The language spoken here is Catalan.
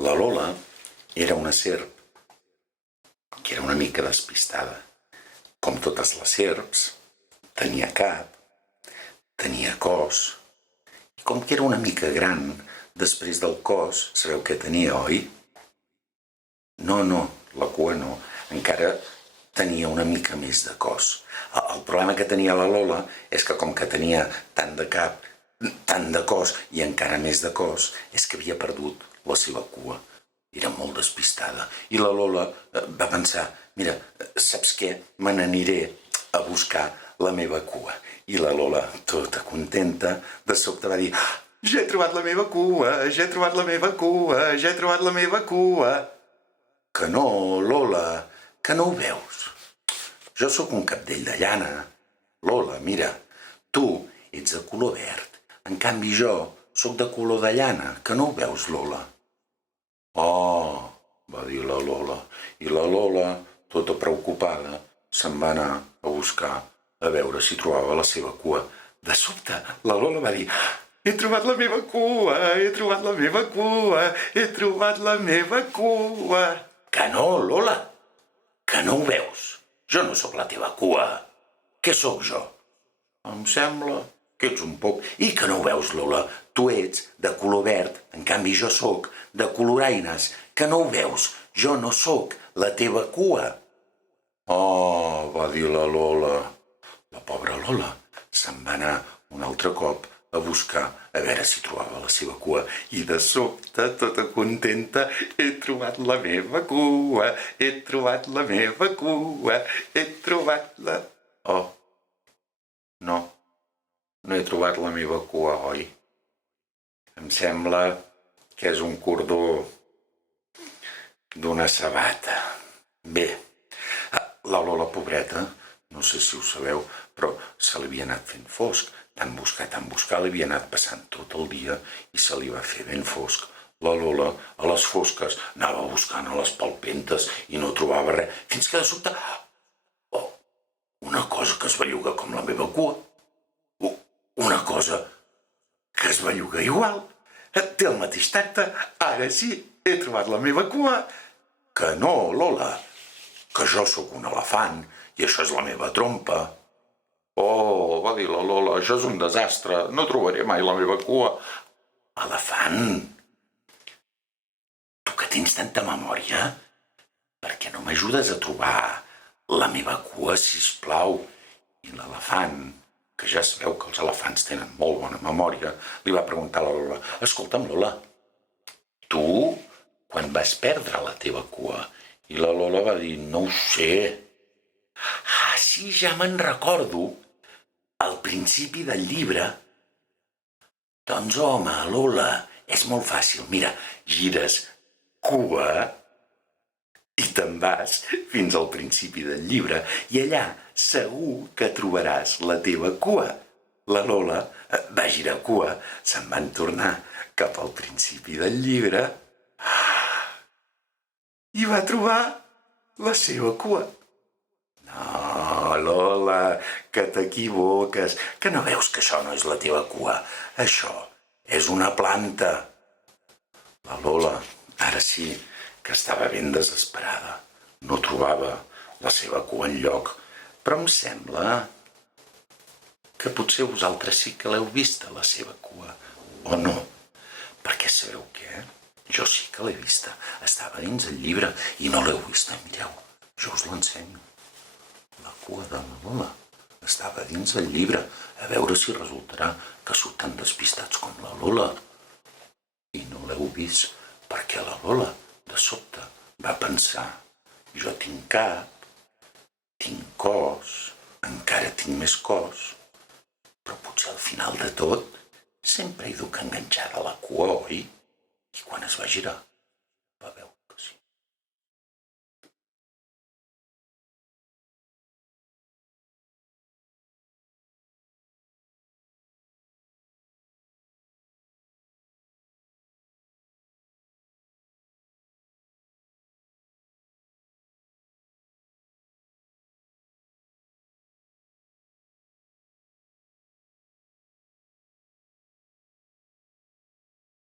La Lola era una serp que era una mica despistada. Com totes les serps, tenia cap, tenia cos, i com que era una mica gran, després del cos, sabeu què tenia, oi? No, la cua no. Encara tenia una mica més de cos. El problema que tenia la Lola és que com que tenia tant de cap, tant de cos i encara més de cos, és que havia perdut la seva cua. Era molt despistada. I la Lola va pensar, mira, saps què? Me n'aniré a buscar la meva cua. I la Lola, tota contenta, de sobte va dir, ja he trobat la meva cua, ja he trobat la meva cua, ja he trobat la meva cua. Que no, Lola, que no ho veus? Jo sóc un cabdell de llana. Lola, mira, tu ets de color verd. En canvi jo sóc de color de llana. Que no ho veus, Lola? Oh, va dir la Lola. I la Lola, tota preocupada, se'n va anar a buscar a veure si trobava la seva cua. De sobte, la Lola va dir, he trobat la meva cua, he trobat la meva cua, he trobat la meva cua. Que no, Lola, que no ho veus? Jo no sóc la teva cua. Què sóc jo? Em sembla que ets un pop. I que no ho veus, Lola? Tu ets de color verd, en canvi jo sóc de coloraines. Que no ho veus? Jo no sóc la teva cua. Oh, va dir la Lola. La pobra Lola se'n va anar un altre cop a buscar a veure si trobava la seva cua. I de sobte, tota contenta, he trobat la meva cua, he trobat la meva cua, he trobat la... Oh, no he trobat la meva cua, oi? Em sembla que és un cordó d'una sabata. Bé, la Lola, pobreta, no sé si ho sabeu, però se li havia anat fent fosc. Tant buscar, li havia anat passant tot el dia i se li va fer ben fosc. La Lola, a les fosques, anava buscant a les palpentes i no trobava res, fins que de sobte... Oh, una cosa que es belluga com la meva cua. Una cosa que es belluga igual. Té el mateix tacte. Ara sí, he trobat la meva cua. Que no, Lola, que jo sóc un elefant i això és la meva trompa. Oh, va dir la Lola, això és un desastre, no trobaré mai la meva cua. Elefant, tu que tens tanta memòria, per què no m'ajudes a trobar la meva cua, sisplau? I l'elefant, que ja sabeu que els elefants tenen molt bona memòria, li va preguntar a la Lola, escolta'm, Lola, tu quan vas perdre la teva cua? I la Lola va dir, no ho sé. Ah, sí, ja me'n recordo. Al principi del llibre. Doncs home, Lola, és molt fàcil. Mira, gires cua i te'n vas fins al principi del llibre i allà segur que trobaràs la teva cua. La Lola va girar cua, se'n van tornar cap al principi del llibre i va trobar la seva cua. No, Lola, que t'equivoques, que no veus que això no és la teva cua. Això és una planta. La Lola, ara sí, que estava ben desesperada. No trobava la seva cua enlloc, però em sembla que potser vosaltres sí que l'heu vista, la seva cua, o no? Perquè sabeu què? Jo sí que l'he vista. Estava dins el llibre i no l'heu vista. Mireu, jo us l'ensenyo. La cua de la Lola estava dins el llibre. A veure si resultarà que sóc tan despistats com la Lola. I no l'heu vist perquè la Lola, de sobte, va pensar, jo tinc cap, tinc cos, encara tinc més cos, però potser al final de tot sempre hi duc enganxada la cua, oi? I quan es va girar,